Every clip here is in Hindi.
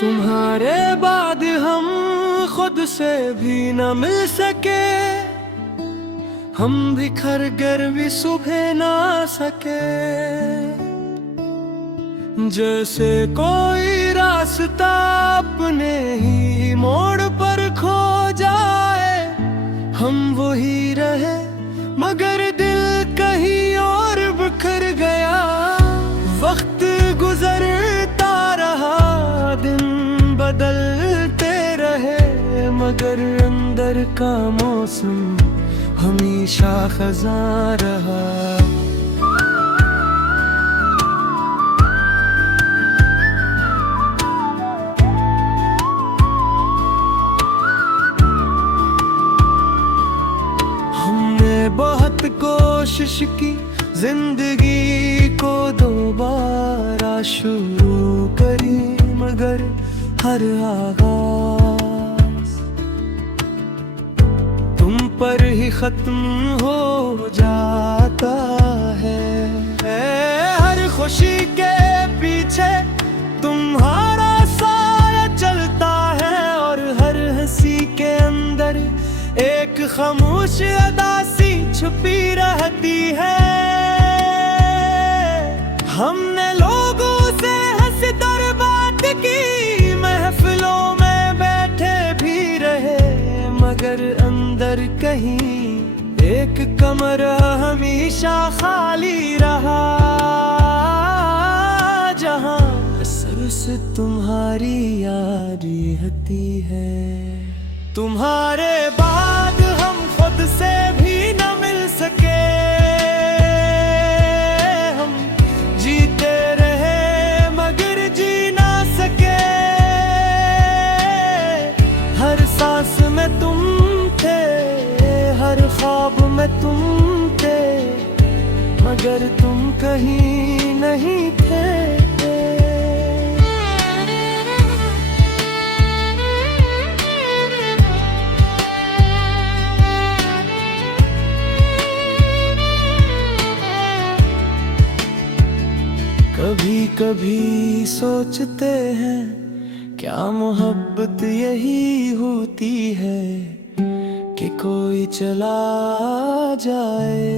तुम्हारे बाद हम खुद से भी न मिल सके, हम बिखर कर भी सुबह ना सके। जैसे कोई रास्ता अपने ही मोड़ पर खो जाए, हम वही रहे मगर दिल कहीं और बिखर गया। वक्त गुजरता रहा, दिन बदलते रहे, मगर अंदर का मौसम हमेशा खज़ां रहा। हमने बहुत कोशिश की जिंदगी को दोबारा शुरू करी, मगर हर आगाज तुम पर ही खत्म हो जाता है। हर खुशी के पीछे तुम्हारा साया चलता है, और हर हंसी के अंदर एक खामोश अदा सी छुपी रहती है। हमने लोगों से हंस कर बात की, महफिलों में बैठे भी रहे, मगर अंदर कहीं एक कमरा हमेशा खाली रहा, जहां सिर्फ तुम्हारी याद रहती है। तुम्हारे बाद हम खुद से भी न मिल सके, हम जीते रहे मगर जी ना सके। हर सांस में तुम थे, हर ख्वाब में तुम थे, मगर तुम कहीं नहीं थे। कभी कभी सोचते हैं, क्या मोहब्बत यही होती है कि कोई चला जाए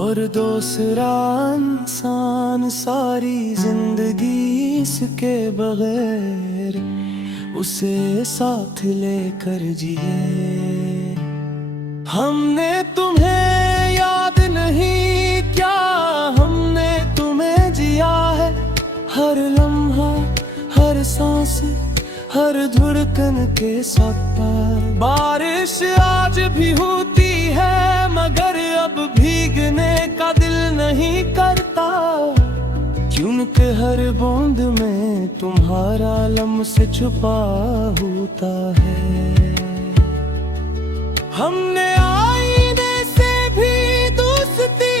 और दूसरा इंसान सारी जिंदगी इसके बगैर उसे साथ लेकर जिए। हमने तुम्हें याद नहीं क्या, हमने तुम्हें जिया है। हर लम्हा, हर सांस, हर धड़कन के साथ पार। बारिश आज भी होती है, मगर अब भीगने का दिल नहीं करता, क्योंकि हर बूंद में तुम्हारा लम्स छुपा होता है। हमने आईने से भी दोस्ती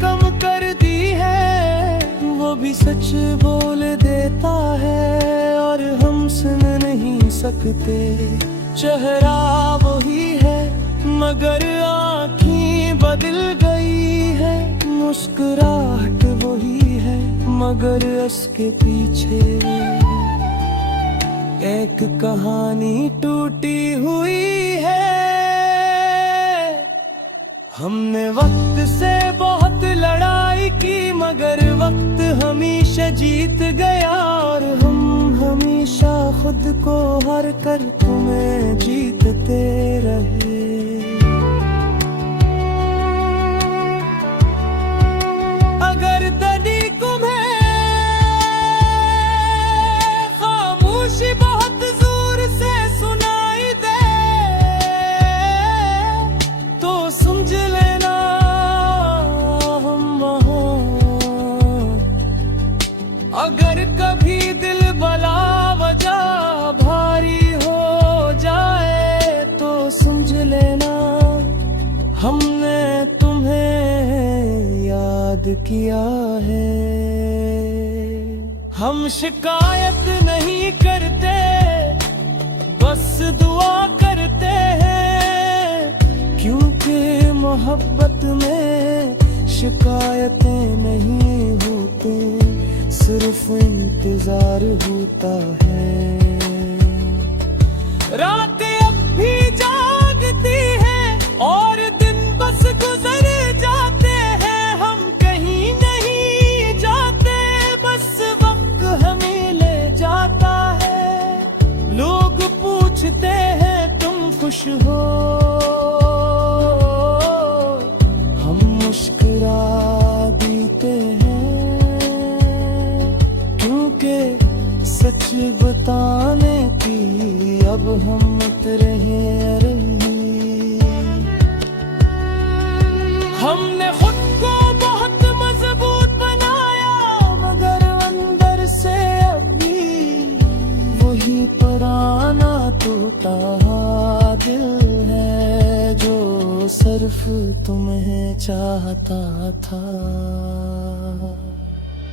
कम कर दी है, वो भी सच बोल देता है और हम सुन नहीं सकते। चेहरा वही है मगर आँखें बदल गई है, मुस्कुराहट वही है मगर उसके पीछे एक कहानी टूटी हुई है। हमने वक्त से बहुत लड़ाई की, मगर वक्त हमेशा जीत गया, और हम हमेशा खुद को हार कर तुम्हें जीतते रहे। अगर तड़ी तुम्हें खामोशी बहुत जोर से सुनाई दे, तो समझ लेना हम वहाँ। अगर कभी दिल बला वजह भारी हो जाए, तो समझ लेना हमने तुम्हें याद किया है। हम शिकायत नहीं करते, बस दुआ करते हैं, क्योंकि मोहब्बत में शिकायतें नहीं होती, सिर्फ इंतजार होता है। रात अब भी जागती है और दिन बस गुजर जाते हैं, हम कहीं नहीं जाते, बस वक्त हमें ले जाता है। लोग पूछते हैं तुम खुश हो, हम मुस्कुरा देते हैं, क्योंकि सच बताने की अब हिम्मत रहे रही। हमने खुद को बहुत मजबूत बनाया, मगर अंदर से अभी वही पुराना टूटा दिल है जो सिर्फ तुम्हें चाहता था।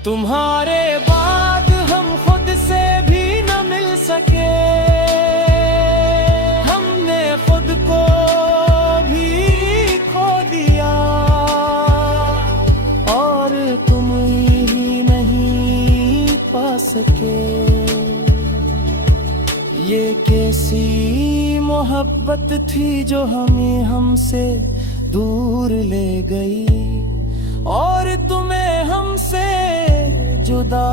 तुम्हारे बाद हम खुद से भी न मिल सके, हमने खुद को भी खो दिया, और तुम ही नहीं पा सके। ये कैसी मोहब्बत थी जो हमें हमसे दूर ले गई, और तुम्हें हमसे जुदा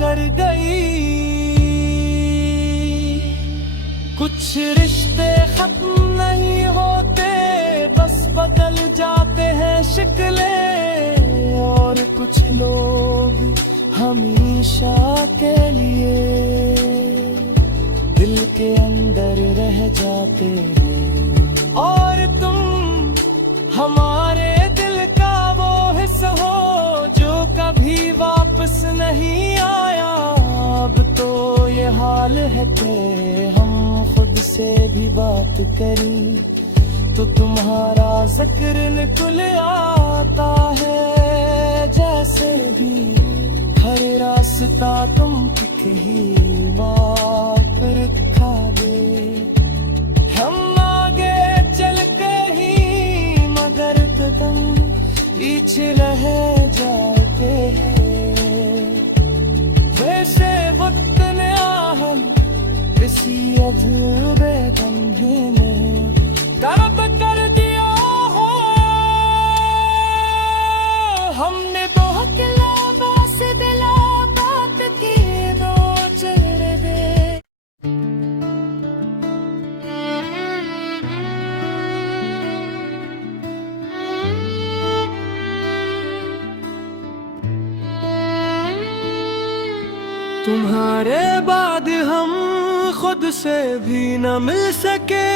कर गई। कुछ रिश्ते खत्म नहीं होते, बस बदल जाते हैं शक्लें, और कुछ लोग हमेशा के लिए दिल के अंदर रह जाते हैं। और तुम हमारे दिल का वो हिस्सा हो जो कभी वापस नहीं आया। अब तो ये हाल है कि हम खुद से भी बात करी तो तुम्हारा जिक्र निकल आता है। जैसे भी हर रास्ता तुम कहीं बात रखा दे, हम आगे चल के ही मगर कदम पीछे रह जाते हैं। वैसे वक्त ने हम इसी अधूरे गंधे में तरब कर दिया हो। हमने बहुत लाबा से दिला बात की दो चेहरे दे। तुम्हारे बाद हम खुद से भी न मिल सके,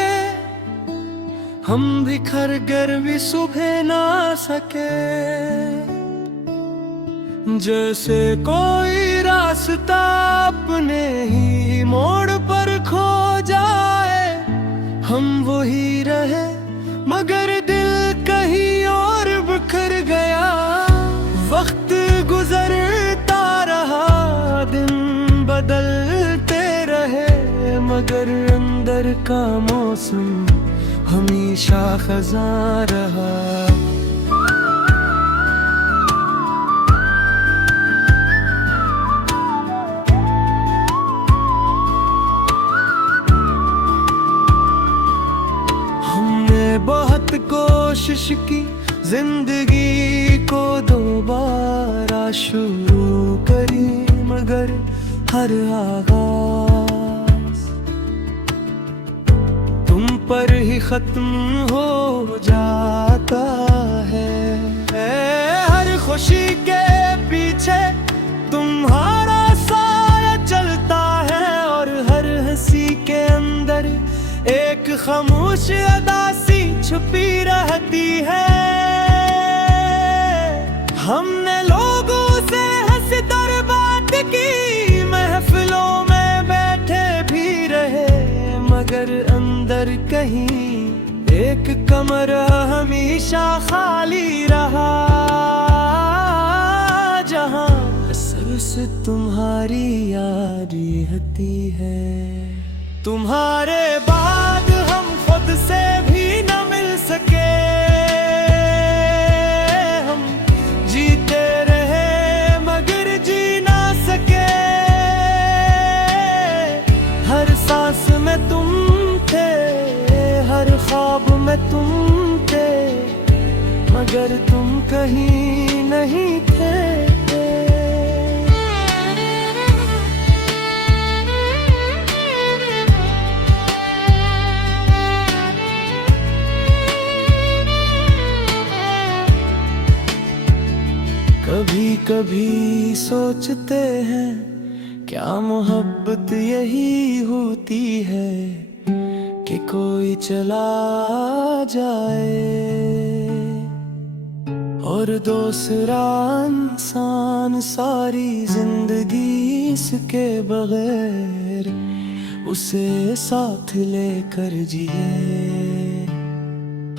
हम बिखर कर भी सुबह ना सके। जैसे कोई रास्ता अपने ही मोड़ पर खो जाए, हम वही रहे मगर दिल कहीं और बिखर गया। वक्त गुजरता रहा, दिन बदलते रहे, मगर अंदर का मौसम हमेशा खज़ां रहा। हमने बहुत कोशिश की जिंदगी को दोबारा शुरू करी, मगर हर आगाज तुम पर ही खत्म हो जाता है। हर खुशी के पीछे तुम्हारा साया चलता है, और हर हंसी के अंदर एक खामोश अदा सी छुपी रहती है। हमने लोगों से हंस कर बात की, महफिलों में बैठे भी रहे, मगर अंदर कहीं एक कमरा हमेशा खाली रहा, जहां सिर्फ तुम्हारी याद रहती है। तुम्हारे बाद हम खुद से भी न मिल सके, हम जीते रहे मगर जी ना मैं तुम पे, मगर तुम कहीं नहीं थे। कभी कभी सोचते हैं, क्या मोहब्बत यही होती है कि कोई चला जाए और दूसरा इंसान सारी जिंदगी इसके बगैर उसे साथ लेकर जिए।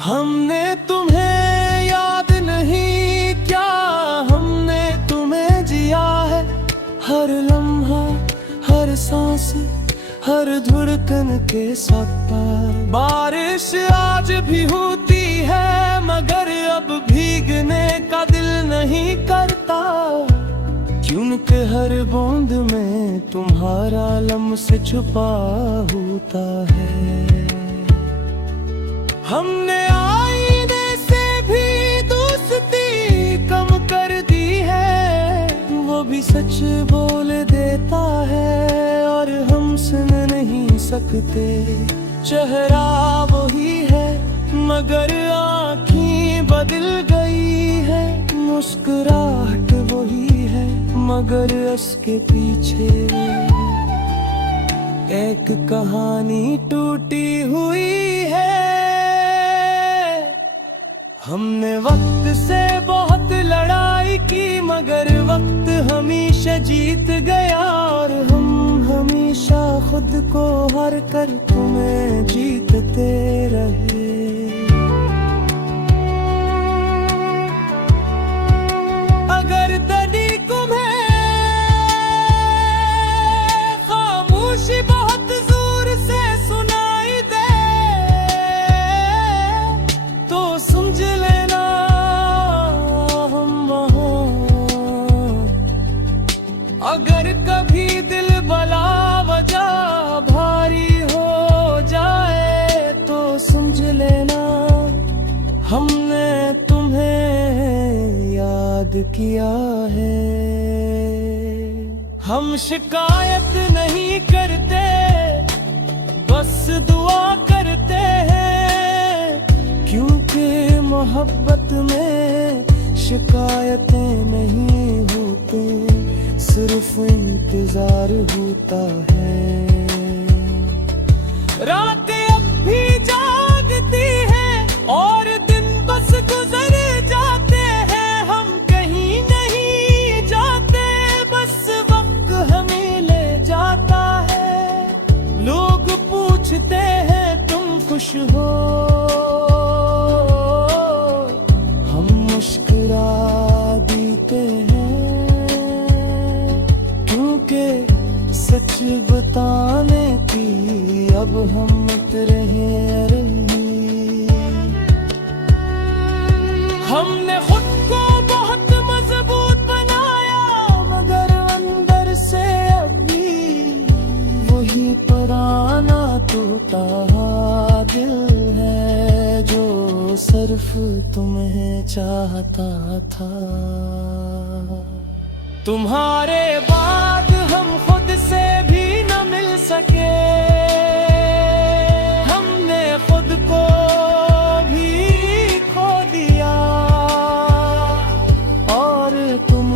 हमने तुम्हें याद नहीं क्या, हमने तुम्हें जिया है, हर लम्हा हर सांस हर धड़कन के साथ पार। बारिश आज भी होती है मगर अब भीगने का दिल नहीं करता, क्योंकि हर बूंद में तुम्हारा लम्स छुपा होता है। हमने आईने से भी दोस्ती कम कर दी है, वो भी सच बोल देता है और हम सुन नहीं सकते। चेहरा वही है मगर आँखें बदल गई है, मुस्कुराहट वही है मगर उसके पीछे एक कहानी टूटी हुई है। हमने वक्त से बहुत लड़ाई की मगर वक्त हमेशा जीत गया, और हम हमेशा खुद को हार कर तुम्हें जीतते रहे। अगर दर्दी तुम्हें खामोशी बहुत जोर से सुनाई दे तो समझ लेना हम वहाँ। अगर कभी दिल बला वजह भारी हो जाए तो समझ लेना हमने तुम्हें याद किया है। हम शिकायत नहीं करते, बस दुआ करते हैं, क्योंकि मोहब्बत में शिकायतें नहीं होती, सिर्फ इंतजार होता है। रातें अब भी जागती हैं और दिन बस गुजर जाते हैं, हम कहीं नहीं जाते, बस वक्त हमें ले जाता है। लोग पूछते हैं तुम खुश हो, हम मुस्कुरा देते हैं, क्योंकि सच बताने की अब हम रहे रही। हमने खुद को बहुत मजबूत बनाया मगर अंदर से अभी वही पुराना टूटा दिल है जो सिर्फ तुम्हें चाहता था। तुम्हारे बाद हम खुद से भी न मिल सके, हमने खुद को भी खो दिया और तुम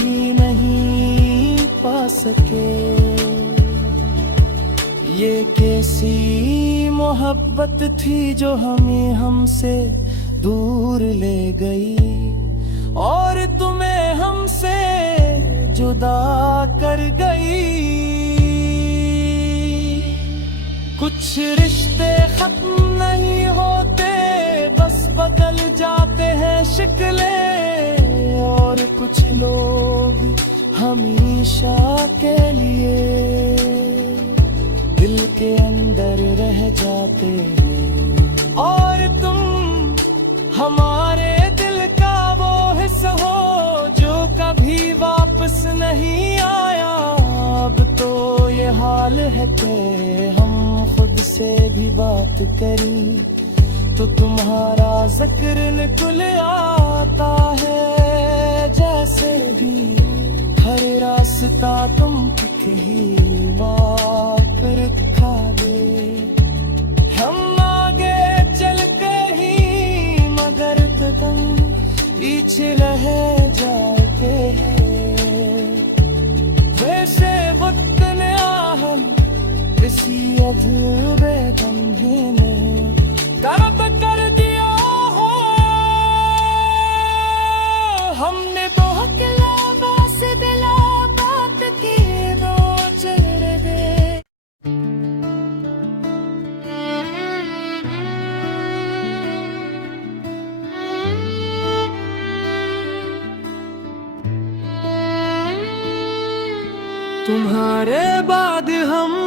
ही नहीं पा सके। ये कैसी मोहब्बत थी जो हमें हमसे दूर ले गई और तुम्हें हमसे जुदा कर गई। कुछ रिश्ते खत्म नहीं होते, बस बदल जाते हैं शक्लें, और कुछ लोग हमेशा के लिए दिल के अंदर रह जाते हैं। और तुम हमारे दिल का वो हिस्सा हो जो कभी वापस नहीं आया। अब तो ये हाल है कि हम खुद से भी बात करी तो तुम्हारा जिक्र निकल आता है। जैसे भी हर रास्ता तुम ही वापस दिखा दे। हम आगे चलते ही मगर तुम पीछे रह जाते हैं। वैसे वक्त ने हम इसी अधूरे गंधे में करब कर दिया हो। हमने बहुत लाबा से दिला बात की नोचर दे। तुम्हारे बाद हम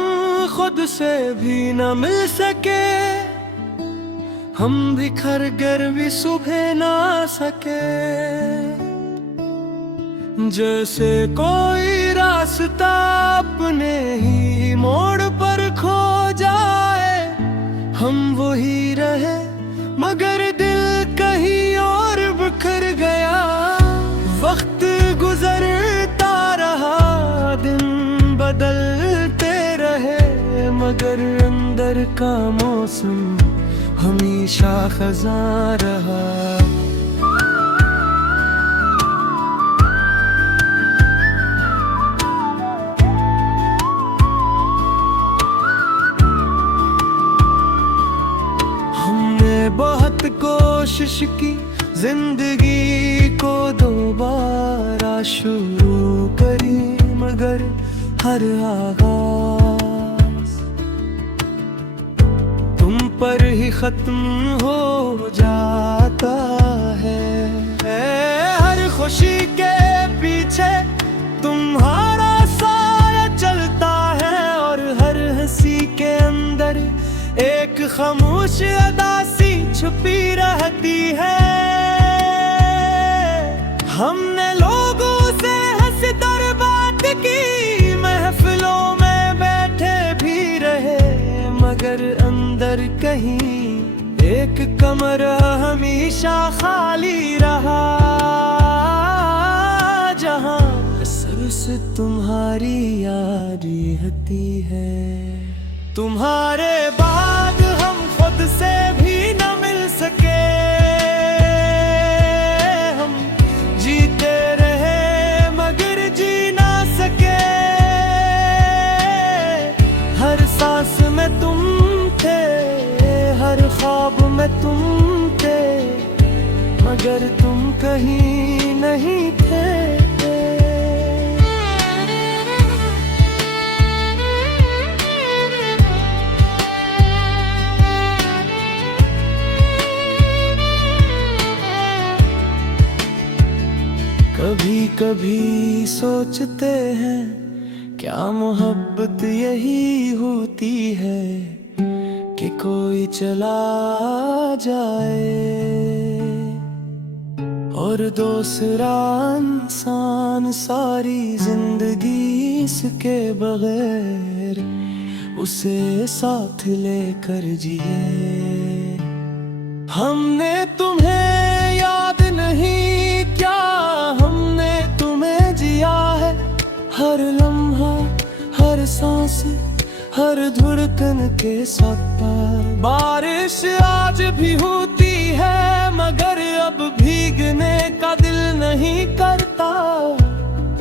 खुद से भी न मिल सके। हम बिखर कर भी सुबह ना सके। जैसे कोई रास्ता अपने ही मोड़ पर खो जाए। हम वही रहे मगर दिल कहीं और बिखर गया। वक्त गुजरता रहा, दिन बदलते रहे, मगर अंदर का मौसम हमेशा खज़ां रहा। हमने बहुत कोशिश की जिंदगी को दोबारा शुरू करी, मगर हर आगाज तुम पर ही खत्म हो जाता है। हर खुशी के पीछे तुम्हारा साया चलता है, और हर हंसी के अंदर एक खामोश अदा सी छुपी रहती है। हमने लोगों से हंस कर बात की, महफिलों में बैठे भी रहे, मगर अंदर कहीं एक कमरा हमेशा खाली रहा। जहां सिर्फ तुम्हारी याद रहती है। तुम्हारे बाद हम खुद से भी न मिल सके। हम जीते रहे मगर जी ना सके। हर सांस में तुम थे, हर ख्वाब में तुम थे, मगर तुम कहीं नहीं थे। कभी कभी सोचते हैं क्या मोहब्बत यही होती है कि कोई चला जाए और दूसरा इंसान सारी जिंदगी इसके बगैर उसे साथ लेकर जिए। हमने तुम्हें याद नहीं क्या, हमने तुम्हें जिया है। हर लम्हा, हर सांस, हर धड़कन के साथ पार। बारिश आज भी होती है मगर अब भीगने का दिल नहीं करता,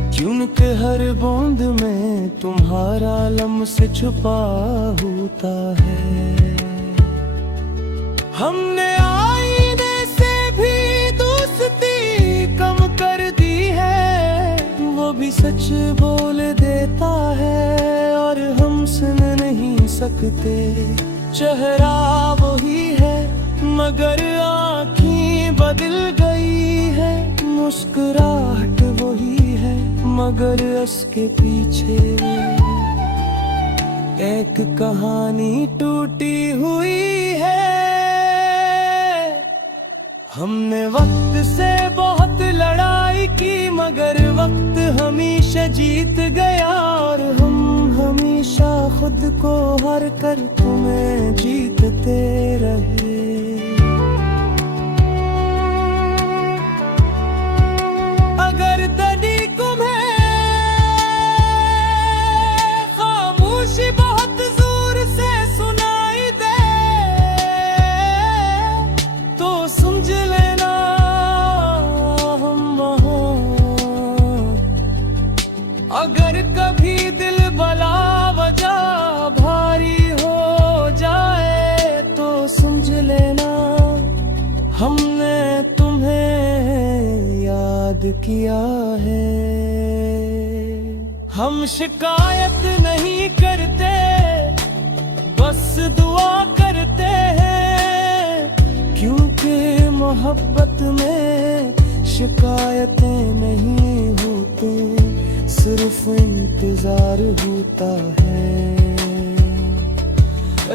क्योंकि हर बूंद में तुम्हारा लम्स छुपा होता है। हमने आईने से भी दोस्ती कम कर दी है, वो भी सच बोल देता है और हम सुन नहीं सकते। चेहरा वही है मगर आँखें बदल गई है, मुस्कुराहट वही है मगर उसके पीछे एक कहानी टूटी हुई है। हमने वक्त से बहुत लड़ाई की मगर वक्त हमेशा जीत गया, और हम हमेशा खुद को हार कर तुम्हें जीतते रहे। किया है। हम शिकायत नहीं करते, बस दुआ करते हैं, क्योंकि मोहब्बत में शिकायतें नहीं होती, सिर्फ इंतजार होता है।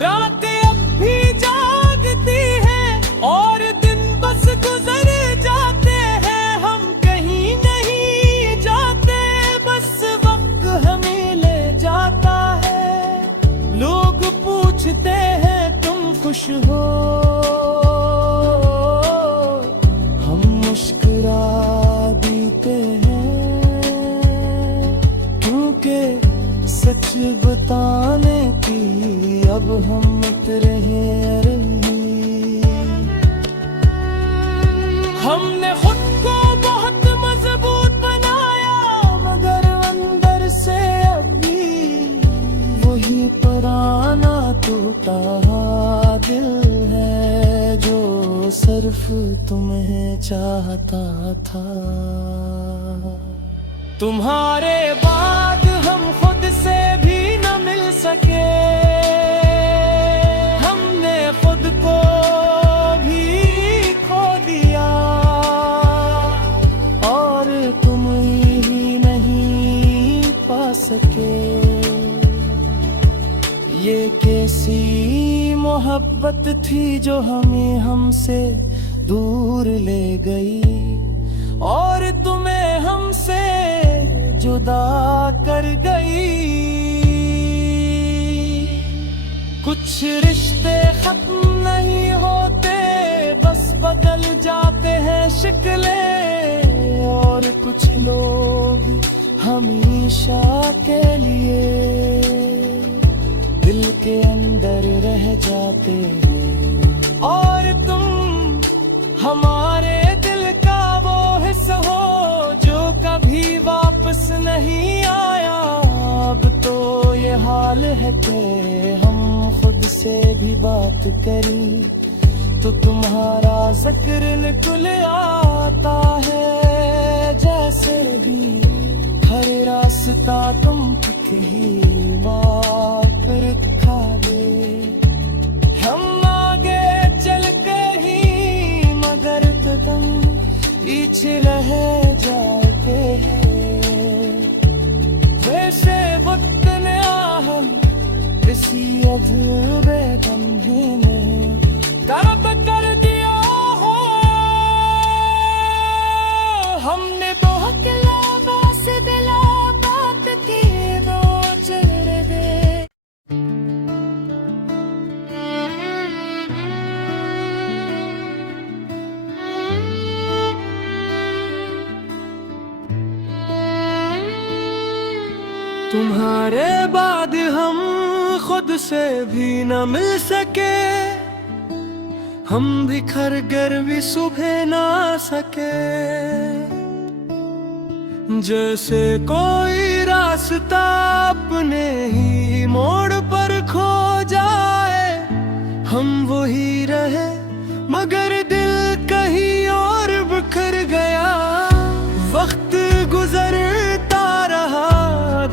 रातें अब भी जागती हैं और दिन बस गुजर जाते हैं, हम कहीं नहीं जाते, बस वक्त हमें ले जाता है। लोग पूछते हैं तुम खुश हो, हम मुस्कुरा देते हैं, क्योंकि सच बताने की अब हम रहे रही। हमने खुद को बहुत मजबूत बनाया, मगर अंदर से अभी वही पुराना टूटा दिल है, जो सिर्फ तुम्हें चाहता था। तुम्हारे बाद हम खुद से भी न मिल सके, हमने खुद को भी खो दिया, और तुम ही नहीं पा सके। ये कैसी मोहब्बत थी जो हमें हमसे दूर ले गई, और तुम्हें हमसे जुदा कर गई। कुछ रिश्ते खत्म नहीं होते, बस बदल जाते हैं शिकलें, और कुछ लोग हमेशा के लिए दिल के अंदर रह जाते हैं। और तुम हमारे दिल का वो हिस्सा हो जो कभी वापस नहीं आया। अब तो ये हाल है कि हम खुद से भी बात करी तो तुम्हारा जिक्र निकल आता है। जैसे भी हर रास्ता तुम ही वापस खा दे, हम आगे चल के ही मगर तुम पीछे रह जाते हैं। वैसे वक्त ने हम इसी अधूरे गंभे में कब कर दिया हो। हमने बहुत लाबा से दिला बात की वो चल दे। तुम्हारे बाद हम खुद से भी न मिल सके, हम बिखर कर भी सुबह ना सके। जैसे कोई रास्ता अपने ही मोड़ पर खो जाए, हम वही रहे मगर दिल कहीं और बिखर गया। वक्त गुजरता रहा,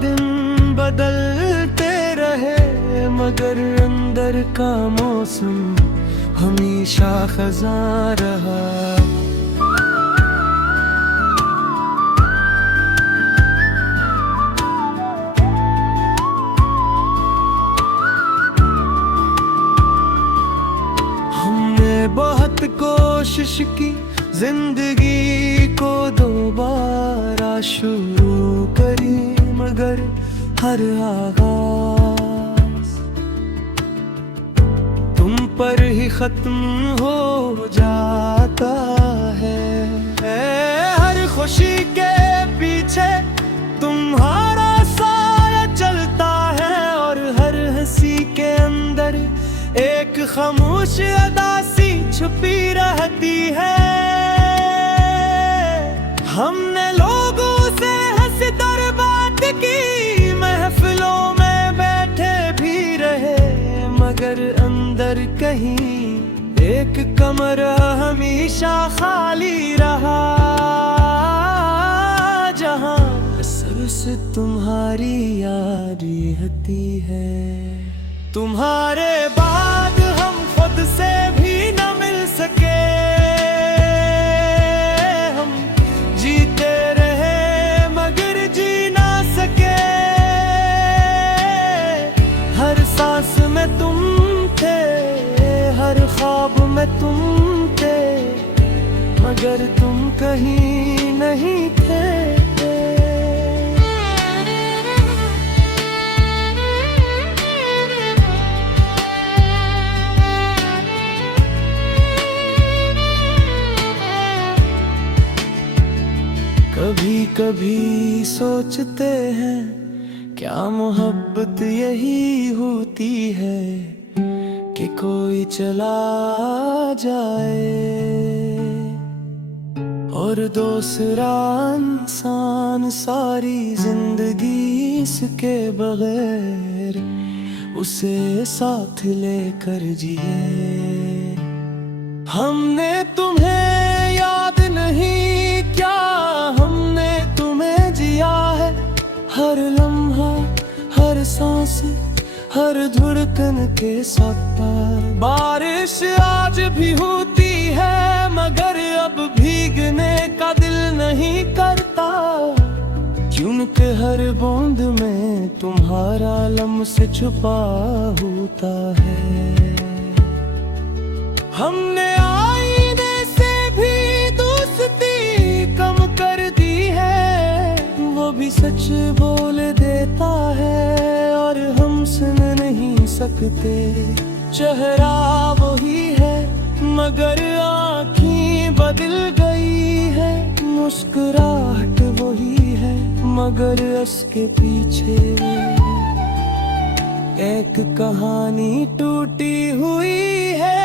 दिन बदलते रहे, मगर अंदर का मौसम हमेशा खज़ां रहा। हमने बहुत कोशिश की जिंदगी को दोबारा शुरू करी, मगर हर आगाज तुम पर ही खत्म हो जाता है। हर खुशी के पीछे तुम्हारा साया चलता है, और हर हंसी के अंदर एक खामोश अदा सी छुपी रहती है। हमने लोगों से हंस कर बात की, महफिलों में बैठे भी रहे, मगर अंदर कहीं एक कमरा हमेशा खाली रहा। से तुम्हारी याद रहती है। तुम्हारे बाद हम खुद से भी न मिल सके, हम जीते रहे मगर जी ना सके। हर सांस में तुम थे, हर ख्वाब में तुम थे, मगर तुम कहीं नहीं थे। कभी कभी सोचते हैं, क्या मोहब्बत यही होती है कि कोई चला जाए और दूसरा इंसान सारी जिंदगी इसके बगैर उसे साथ लेकर जिए। हमने तुम्हें याद नहीं क्या, हमने तुम्हें जिया है। हर लम्हा, हर सांस, हर धड़कन के साथ पार। बारिश आज भी होती है मगर अब भीगने का दिल नहीं करता, क्योंकि हर बूंद में तुम्हारा लम्हा छुपा होता है। हमने आईने से भी दोस्ती कम कर दी है, वो भी सच बोल देता है और हम सुन नहीं सकते। चेहरा वही है मगर आँखें बदल गई है, मुस्कुराहट वही है मगर उसके पीछे एक कहानी टूटी हुई है।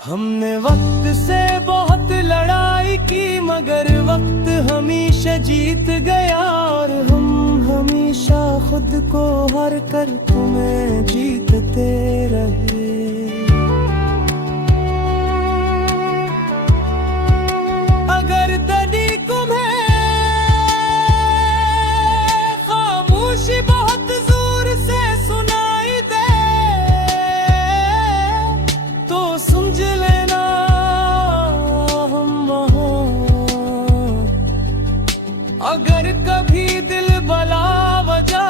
हमने वक्त से बहुत लड़ाई की मगर वक्त हमेशा जीत गया, और हम हमेशा खुद को हार कर तुम्हें जीतते रहे। अगर दर्दी तुम्हें खामोशी बहुत जोर से सुनाई दे तो समझ लेना हम वहाँ। अगर कभी दिल बला वजह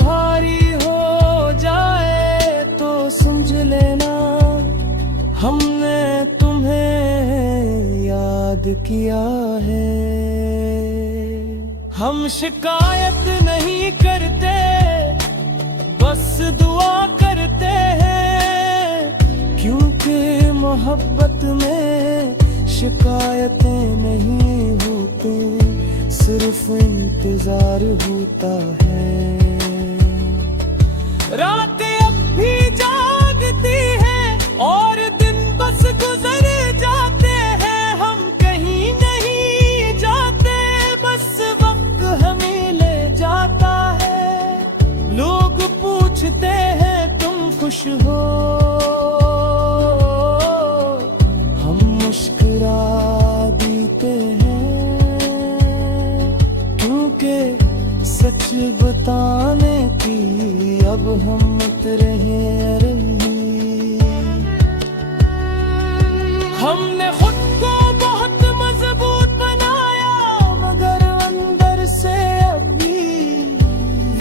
भारी हो जाए तो समझ लेना हमने तुम्हें याद किया है। हम शिकायत नहीं करते, बस दुआ करते हैं, क्योंकि मोहब्बत में शिकायतें नहीं होती, सिर्फ इंतजार होता है। रातें अब भी जागती हैं और दिन बस गुजर जाते हैं, हम कहीं नहीं जाते, बस वक्त हमें ले जाता है। लोग पूछते हैं तुम खुश हो, हम मुस्कुरा देते हैं, क्योंकि सच बताने की अब हिम्मत रही। हमने खुद को बहुत मजबूत बनाया मगर अंदर से अभी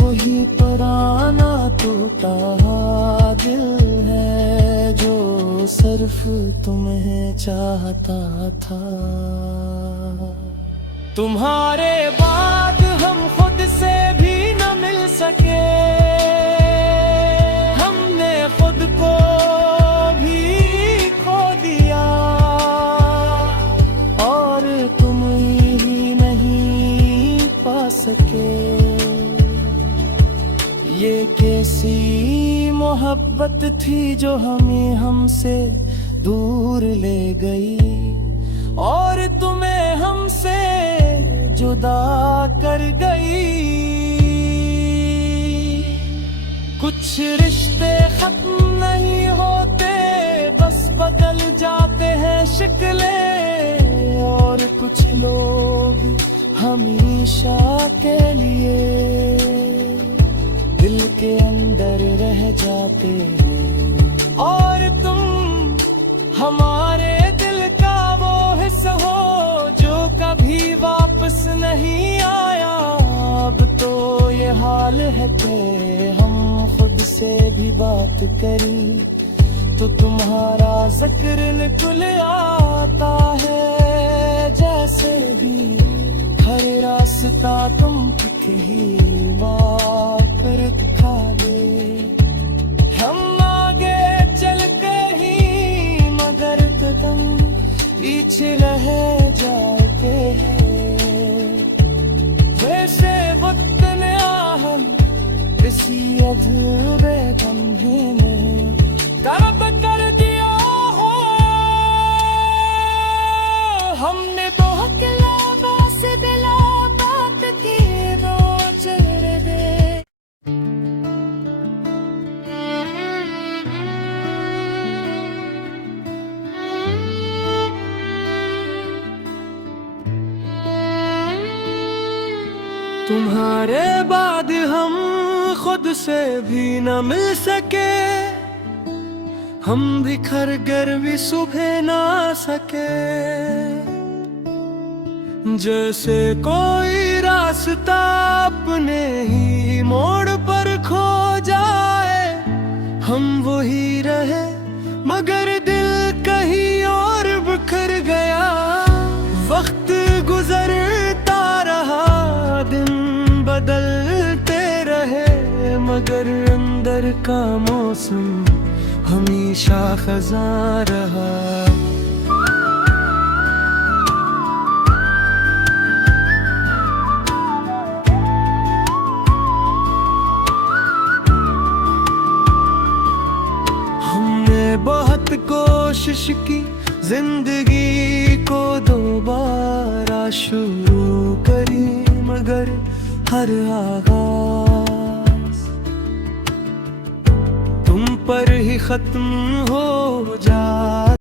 वही पुराना टूटा दिल है जो सिर्फ तुम्हें चाहता था। तुम्हारे बाद हम खुद से भी न मिल सके, हमने खुद को भी खो दिया और तुम ही नहीं पा सके। ये कैसी मोहब्बत थी जो हमें हमसे दूर ले गई और तुम्हें हमसे जुदा कर गई। कुछ रिश्ते खत्म नहीं होते, बस बदल जाते हैं शिकलें, और कुछ लोग हमेशा के लिए दिल के अंदर रह जाते हैं। और तुम हमारे दिल का वो हिस्सा हो जो कभी वापस नहीं आया। अब तो ये हाल है कि हम खुद से भी बात करें तो तुम्हारा जिक्र निकल आता है। जैसे भी हर रास्ता तुम ही बात दिखा दे। हम आगे चलते ही मगर कदम पीछे रह जाते हैं। वैसे वक्त ने हम इसी अधूरे कंधे में तड़प कर दिया हो। हमने बहुत लाबा से दिला बात की वो चल दे। तुम्हारे बाद हम खुद से भी न मिल सके। हम बिखर कर भी सुबह ना सके। जैसे कोई रास्ता अपने ही मोड़ पर खो जाए। हम वही रहे मगर दिल कहीं और बिखर गया। वक्त गुजरता रहा दिन बदलते रहे मगर अंदर का मौसम हमेशा खज़ां रहा। हमने बहुत कोशिश की जिंदगी को दोबारा शुरू करी मगर हर आगाज तुम पर ही खत्म हो जा।